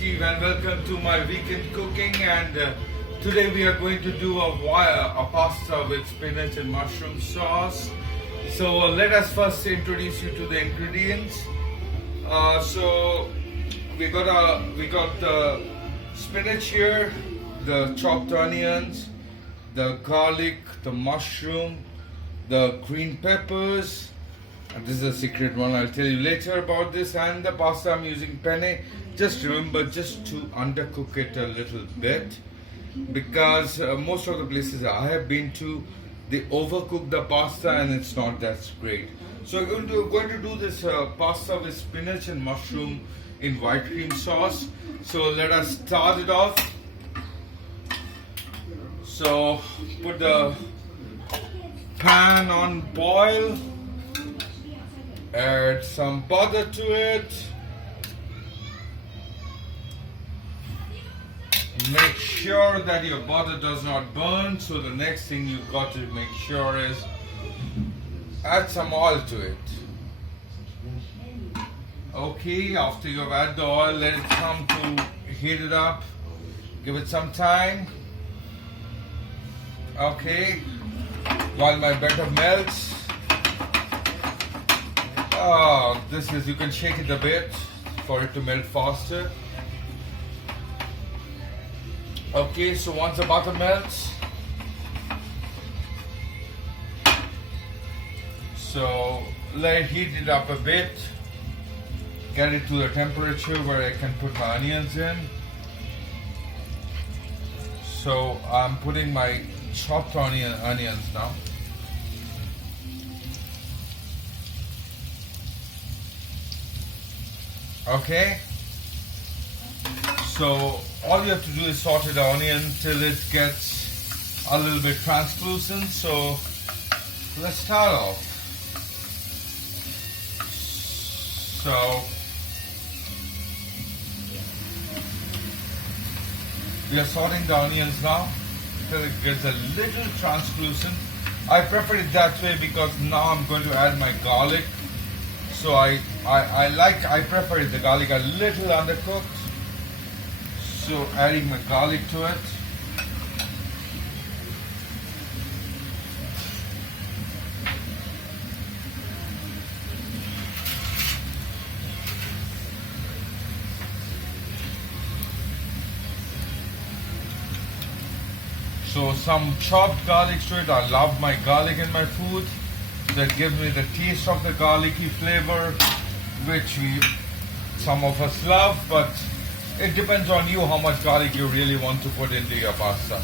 Rajiv and welcome to my weekend cooking, and today we are going to do a pasta with spinach and mushroom sauce. So let us first introduce you to the ingredients. So we got the spinach here, the chopped onions, the garlic, the mushroom, the green peppers. And this is a secret one, I'll tell you later about this. And the pasta I'm using penne. Just remember just to undercook it a little bit, because most of the places I have been to, they overcook the pasta and it's not that great. So we're going to do this pasta with spinach and mushroom in white cream sauce. So let us start it off. So put the pan on boil. Add some butter to it. Make sure that your butter does not burn. So the next thing you've got to make sure is add some oil to it. Okay, after you've added the oil, let it come to heat it up. Give it some time. Okay, while my batter melts. You can shake it a bit for it to melt faster. Okay, so once the butter melts, so let it heat it up a bit. Get it to the temperature where I can put my onions in. So I'm putting my chopped onions now. Okay, so all you have to do is saute the onion till it gets a little bit translucent. So let's start off. So we are sauteing the onions now till it gets a little translucent. I prefer it that way because now I'm going to add my garlic. So I prefer the garlic a little undercooked. So adding my garlic to it. So some chopped garlic to it. I love my garlic in my food. That gives me the taste of the garlicky flavor, which some of us love, but it depends on you how much garlic you really want to put into your pasta.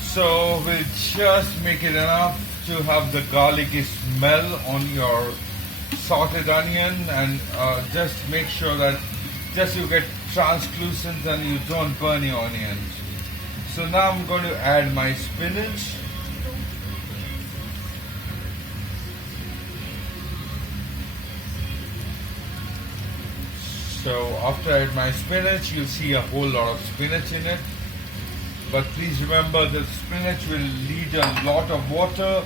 So we'll just make it enough to have the garlicky smell on your sauteed onion, and just make sure that just you get translucent and you don't burn your onions. So now I'm going to add my spinach. So after I add my spinach, you'll see a whole lot of spinach in it. But please remember that spinach will need a lot of water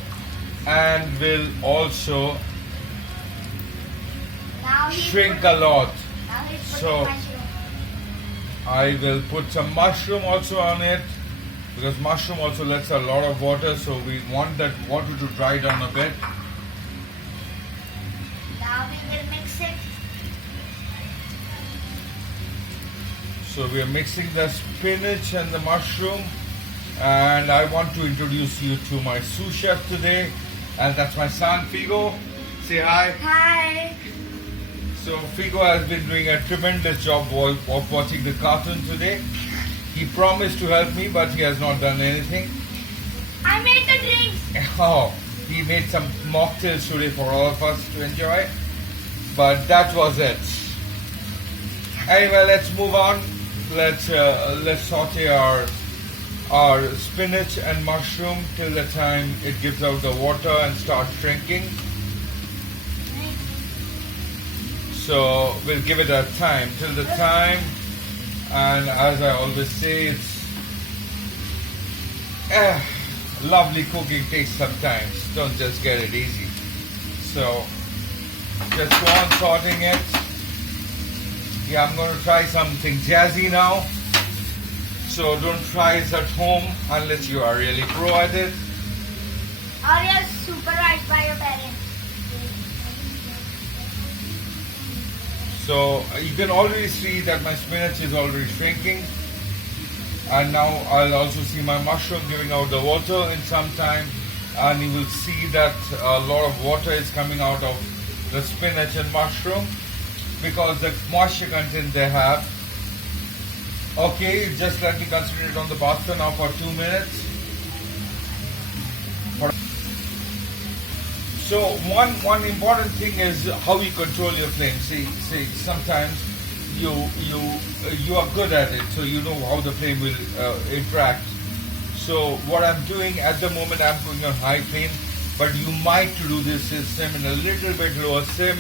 and will also shrink a lot. So I will put some mushroom also on it, because mushroom also lets a lot of water, so we want that water to dry down a bit. Now we will mix it. So we are mixing the spinach and the mushroom, and I want to introduce you to my sous chef today, and that's my son Figo. Say hi. Hi. So Figo has been doing a tremendous job of watching the cartoon today. He promised to help me, but he has not done anything. I made the drinks. Oh, he made some mocktails today for all of us to enjoy, but that was it. Anyway, let's move on. Let's saute our spinach and mushroom till the time it gives out the water and starts shrinking. So we'll give it a time till the time, and as I always say, it's lovely cooking takes some time. Don't just get it easy. So just go on sauteing it. Yeah, I'm going to try something jazzy now. So don't try this at home unless you are really pro at it. Or you're supervised by your parents. So you can already see that my spinach is already shrinking. And now I'll also see my mushroom giving out the water in some time. And you will see that a lot of water is coming out of the spinach and mushroom because the moisture content they have. Okay, just let me concentrate on the pasta now for 2 minutes. So one important thing is how you control your flame. See, sometimes you are good at it, so you know how the flame will interact. So what I'm doing at the moment, I'm putting on high flame, but you might do this system in a little bit lower sim,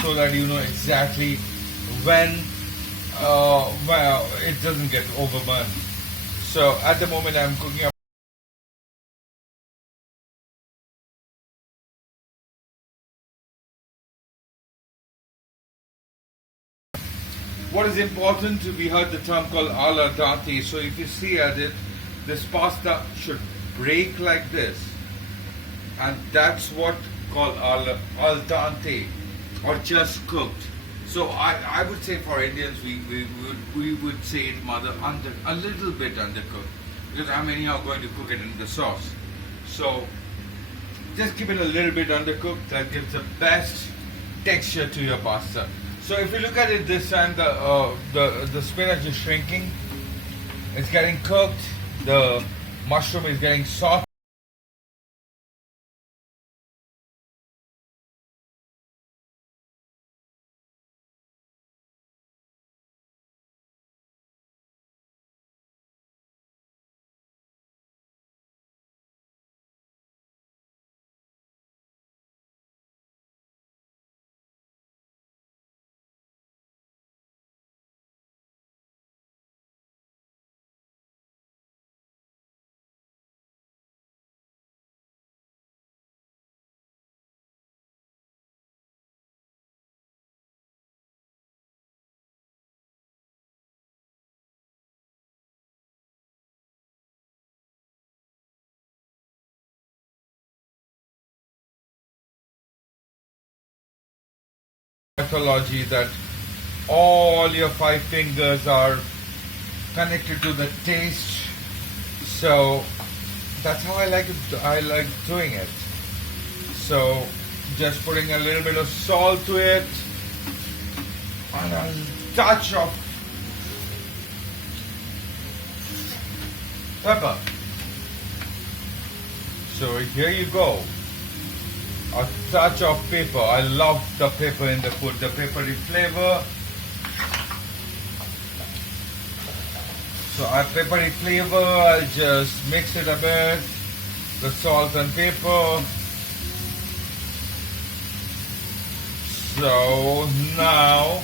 so that you know exactly when well, it doesn't get overburned. So at the moment, I'm cooking up. What is important, we heard the term called al dente. So if you see at it, this pasta should break like this. And that's what called al dente, or just cooked. So I would say for Indians, we would say it a little bit undercooked. Because how many are going to cook it in the sauce? So just keep it a little bit undercooked. That gives the best texture to your pasta. So if you look at it this time, the spinach is shrinking. It's getting cooked. The mushroom is getting soft. Mythology that all your 5 fingers are connected to the taste. So that's how I like it. I like doing it. So just putting a little bit of salt to it and a touch of pepper. So here you go. A touch of pepper. I love the pepper in the food, the peppery flavor. So our peppery flavor, I'll just mix it a bit, the salt and pepper. So now,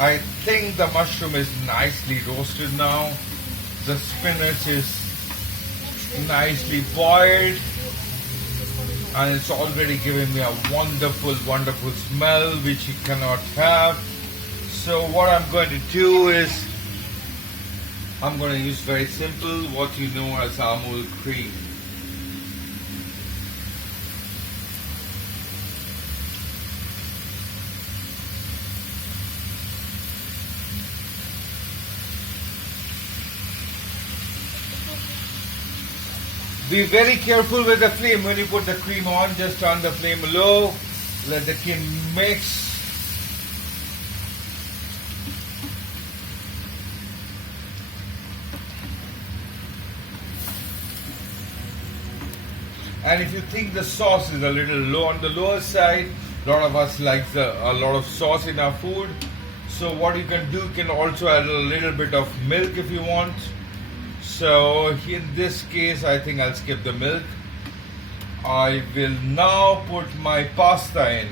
I think the mushroom is nicely roasted now. The spinach is nicely boiled. And it's already giving me a wonderful, wonderful smell which you cannot have. So what I'm going to do is, I'm going to use very simple, what you know as Amul cream. Be very careful with the flame when you put the cream on. Just turn the flame low. Let the cream mix. And if you think the sauce is a little low on the lower side, a lot of us like a lot of sauce in our food. So what you can do, you can also add a little bit of milk if you want. So in this case, I think I'll skip the milk. I will now put my pasta in.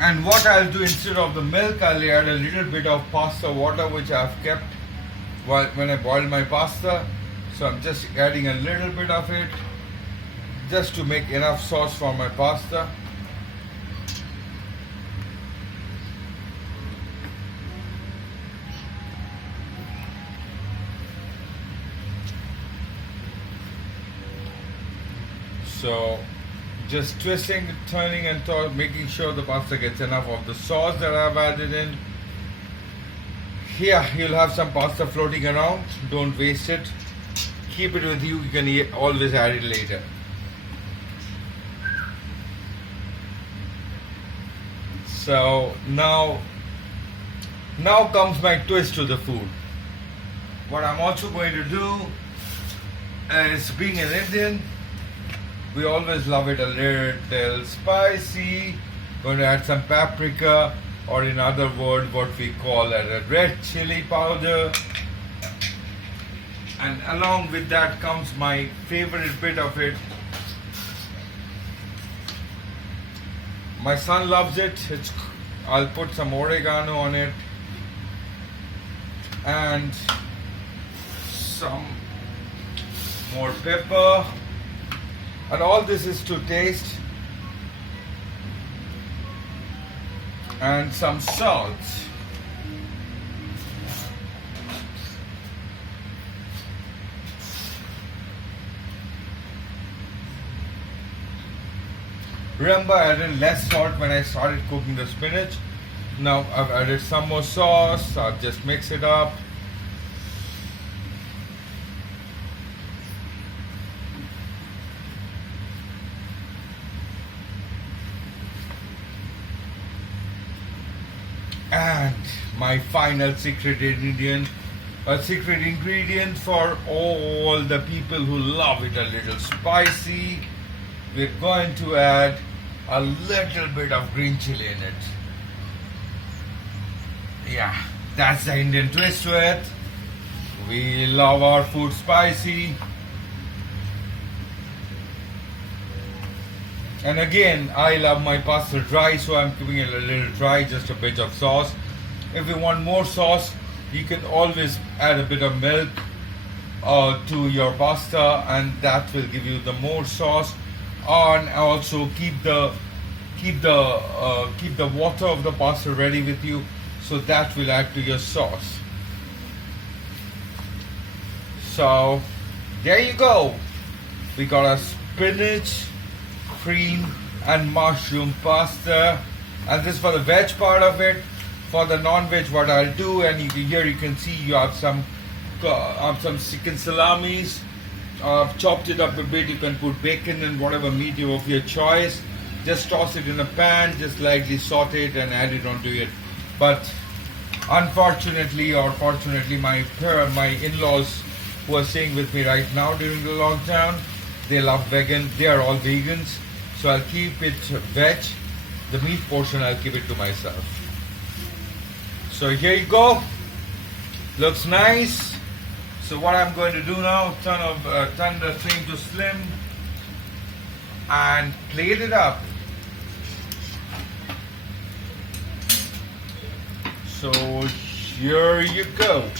And what I'll do, instead of the milk, I'll add a little bit of pasta water which I've kept when I boiled my pasta. So I'm just adding a little bit of it just to make enough sauce for my pasta. So just twisting, turning and making sure the pasta gets enough of the sauce that I've added in. Here you'll have some pasta floating around. Don't waste it. Keep it with you. You can always add it later. So now comes my twist to the food. What I'm also going to do is, being an Indian, we always love it a little spicy. Going to add some paprika, or in other words, what we call a red chili powder. And along with that comes my favorite bit of it. My son loves it. I'll put some oregano on it and some more pepper. And all this is to taste. And some salt. Remember, I added less salt when I started cooking the spinach. Now I've added some more sauce. I'll just mix it up. And my final secret ingredient, a secret ingredient for all the people who love it a little spicy. We're going to add a little bit of green chili in it. Yeah, that's the Indian twist to it. We love our food spicy. And again, I love my pasta dry, so I'm keeping it a little dry, just a bit of sauce. If you want more sauce, you can always add a bit of milk to your pasta, and that will give you the more sauce. And also keep the water of the pasta ready with you, so that will add to your sauce. So there you go. We got a spinach, cream and mushroom pasta, and this for the veg part of it. For the non-veg, what I'll do, and here you can see you have some chicken salamis. I've chopped it up a bit. You can put bacon and whatever meat of your choice. Just toss it in a pan, just lightly saute it and add it onto it. But unfortunately or fortunately, my in-laws who are staying with me right now during the lockdown, they love vegan. They are all vegans. So I'll keep it veg. The meat portion I'll keep it to myself. So here you go. Looks nice. So what I'm going to do now, turn the flame to slim and plate it up. So here you go.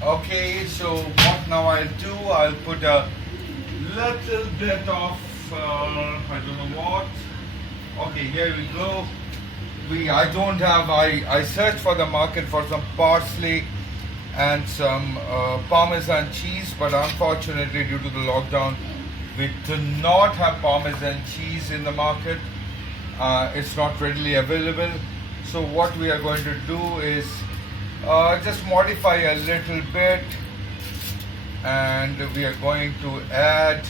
Okay, so what now I'll do, I'll put a little bit of, I don't know what. Okay, here we go. I searched for the market for some parsley and some Parmesan cheese, but unfortunately due to the lockdown, we do not have Parmesan cheese in the market. It's not readily available. So what we are going to do is just modify a little bit, and we are going to add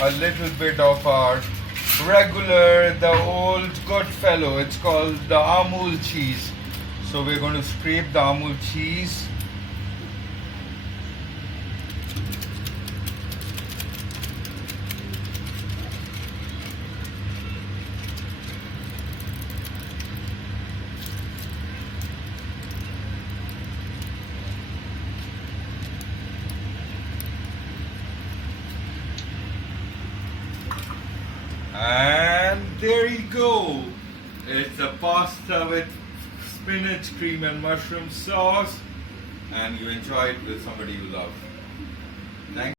a little bit of our the old good fellow. It's called the Amul cheese. So we're going to scrape the Amul cheese. And there you go. It's a pasta with spinach, cream and mushroom sauce, and you enjoy it with somebody you love. Thank